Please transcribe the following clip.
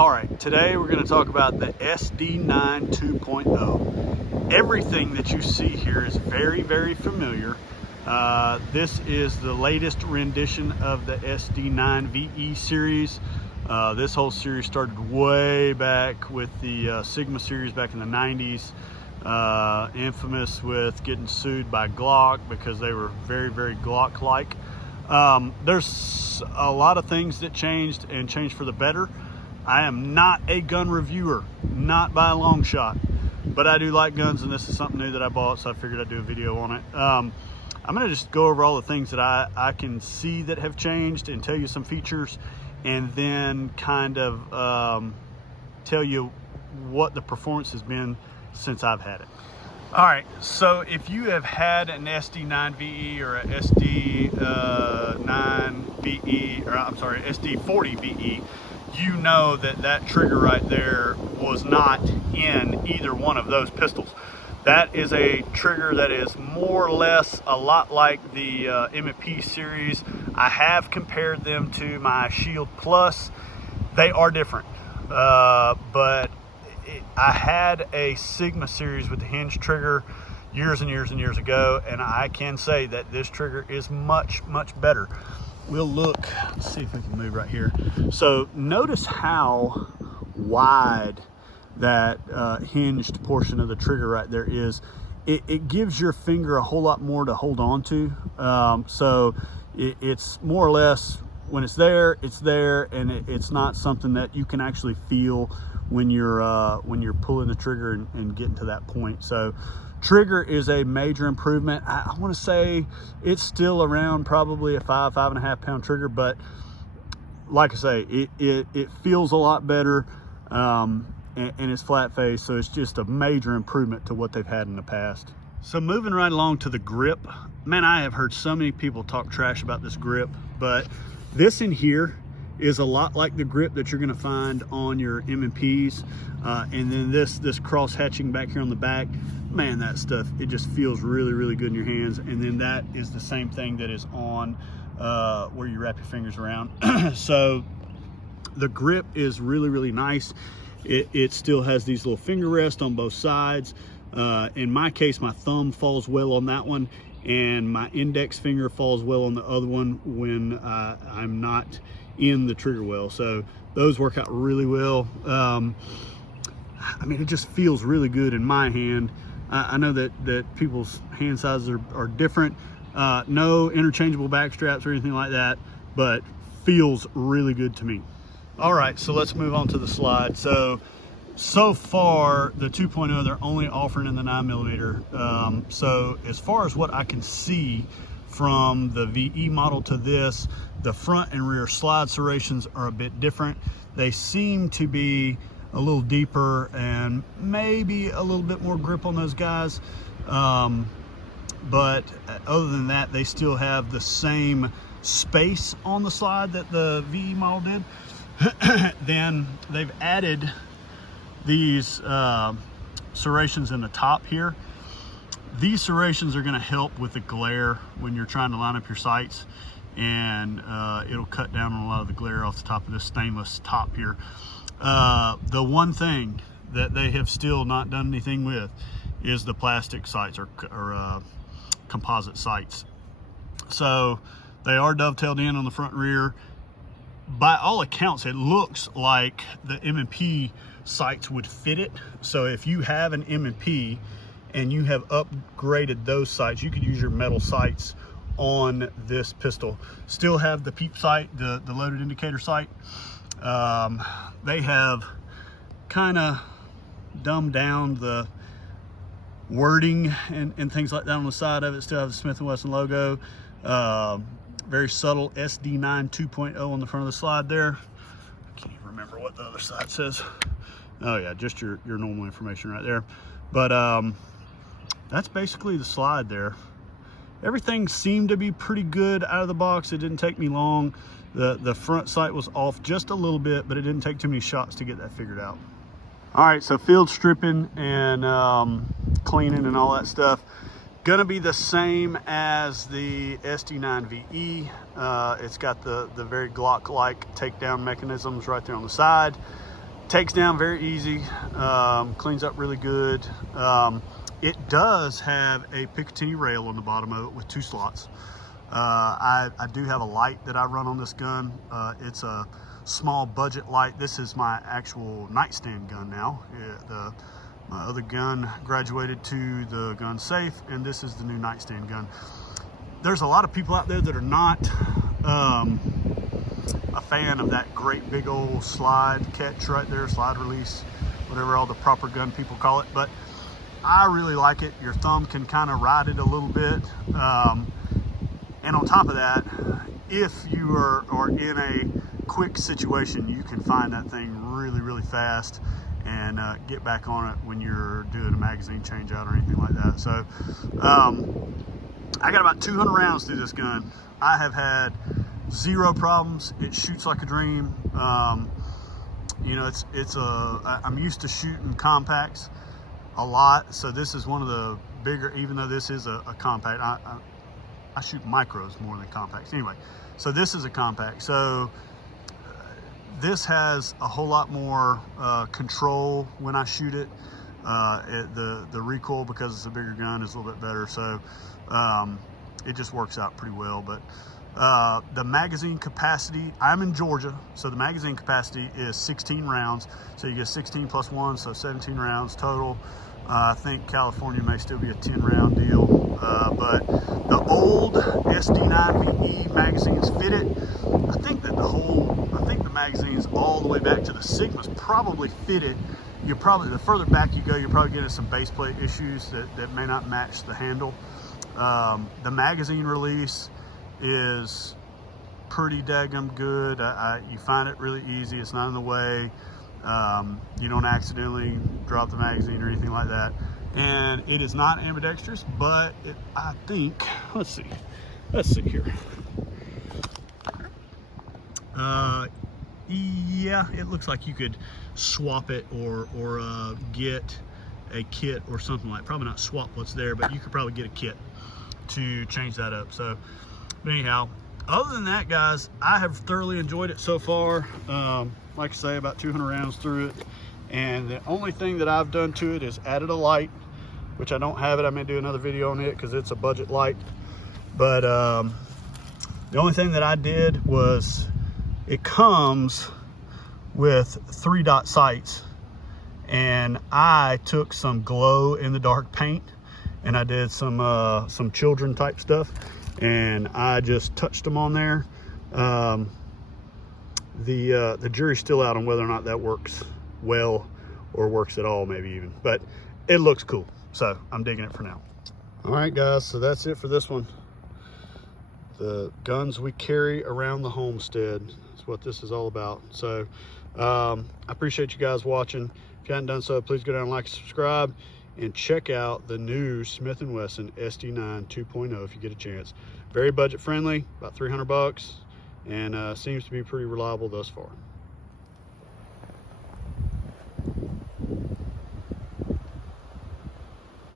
All right, today we're going to talk about the SD9 2.0. Everything that you see here is very, very familiar. This is the latest rendition of the SD9 VE series. This whole series started way back with the Sigma series back in the 90s. Infamous with getting sued by Glock because they were very, very Glock-like. There's a lot of things that changed and changed for the better. I am not a gun reviewer, not by a long shot, but I do like guns, and this is something new that I bought, so I figured I'd do a video on it. I'm gonna just go over all the things that I can see that have changed and tell you some features, and then kind of tell you what the performance has been since I've had it. All right, so if you have had an SD9 VE or a SD9 VE, or I'm sorry, SD40 VE, you know that that trigger right there was not in either one of those pistols. That is a trigger that is more or less a lot like the M&P series. I have compared them to my Shield Plus. They are different, but I had a Sigma series with the hinge trigger years and years and years ago, and I can say that this trigger is much, much better. We'll look, let's see if we can move right here. So notice how wide that hinged portion of the trigger right there is. It gives your finger a whole lot more to hold on to. So it's more or less, when it's there, and it's not something that you can actually feel when you're pulling the trigger and getting to that point. So trigger is a major improvement. I want to say it's still around probably a 5.5 pound trigger, but like I say, it feels a lot better, and it's flat face, so it's just a major improvement to what they've had in the past. So moving right along to the grip, man, I have heard so many people talk trash about this grip, but this in here is a lot like the grip that you're going to find on your M&Ps, and then this cross hatching back here on the back, man, that stuff, it just feels really, really good in your hands. And then that is the same thing that is on where you wrap your fingers around. So the grip is really, really nice. It still has these little finger rests on both sides. In my case, my thumb falls well on that one, and my index finger falls well on the other one when I'm not in the trigger well. So those work out really well. I mean, it just feels really good in my hand. I know that people's hand sizes are different. No interchangeable back straps or anything like that, but feels really good to me. All right, so let's move on to the slide. So far, the 2.0, they're only offering in the 9mm. So as far as what I can see from the VE model to this, the front and rear slide serrations are a bit different. They seem to be a little deeper and maybe a little bit more grip on those guys. But other than that, they still have the same space on the slide that the VE model did. Then they've added these serrations in the top here. These serrations are going to help with the glare when you're trying to line up your sights, and it'll cut down on a lot of the glare off the top of this stainless top here. The one thing that they have still not done anything with is the plastic sights or composite sights. So they are dovetailed in on the front and rear. By all accounts, it looks like the M&P sights would fit it. So if you have an M&P and you have upgraded those sights, you could use your metal sights on this pistol. Still have the peep sight, the loaded indicator sight. They have kind of dumbed down the wording and things like that on the side of it. Still have the Smith & Wesson logo. Very subtle SD9 2.0 on the front of the slide there. I can't even remember what the other side says. Oh yeah, just your normal information right there. But that's basically the slide there. Everything seemed to be pretty good out of the box. It didn't take me long. The front sight was off just a little bit, but it didn't take too many shots to get that figured out. All right, so field stripping and cleaning and all that stuff, gonna be the same as the SD9 VE. It's got the very Glock-like takedown mechanisms right there on the side. takes down very easy, cleans up really good. It does have a Picatinny rail on the bottom of it with 2 slots. I do have a light that I run on this gun. It's a small budget light. This is my actual nightstand gun now. My other gun graduated to the gun safe, and this is the new nightstand gun. There's a lot of people out there that are not a fan of that great big old slide catch right there, slide release, whatever all the proper gun people call it, but I really like it. Your thumb can kind of ride it a little bit, and on top of that, if you are in a quick situation, you can find that thing really fast and get back on it when you're doing a magazine change out or anything like that. So I got about 200 rounds through this gun. I have had 0 problems. It shoots like a dream. You know, I'm used to shooting compacts a lot, so this is one of the bigger, even though this is a compact, I shoot micros more than compacts. Anyway, so this is a compact. So this has a whole lot more control when I shoot it. The recoil, because it's a bigger gun, is a little bit better. So it just works out pretty well. But the magazine capacity, I'm in Georgia, so the magazine capacity is 16 rounds. So you get 16 plus 1, so 17 rounds total. I think California may still be a 10-round deal, but the old SD9 magazines fit it. I think the magazines all the way back to the Sigmas probably fit it. The further back you go, you're probably getting some base plate issues that may not match the handle. The magazine release is pretty daggum good. You find it really easy. It's not in the way. You don't accidentally drop the magazine or anything like that. And it is not ambidextrous, but I think, let's see here. Yeah, it looks like you could swap it or get a kit or something like, probably not swap what's there, but you could probably get a kit to change that up. So, but anyhow, other than that, guys, I have thoroughly enjoyed it so far. Like I say, about 200 rounds through it, and the only thing that I've done to it is added a light, which I don't have it. I may do another video on it because it's a budget light. But the only thing that I did was, it comes with 3-dot sights, and I took some glow in the dark paint and I did some children type stuff, and I just touched them on there. The jury's still out on whether or not that works well or works at all, maybe even, but it looks cool, so I'm digging it for now. All right, guys, so that's it for this one. The guns we carry around the homestead is what this is all about. So I appreciate you guys watching. If you haven't done so, please go down and like and subscribe, and check out the new Smith & Wesson SD9 2.0 if you get a chance. Very budget friendly, about 300 bucks, and seems to be pretty reliable thus far.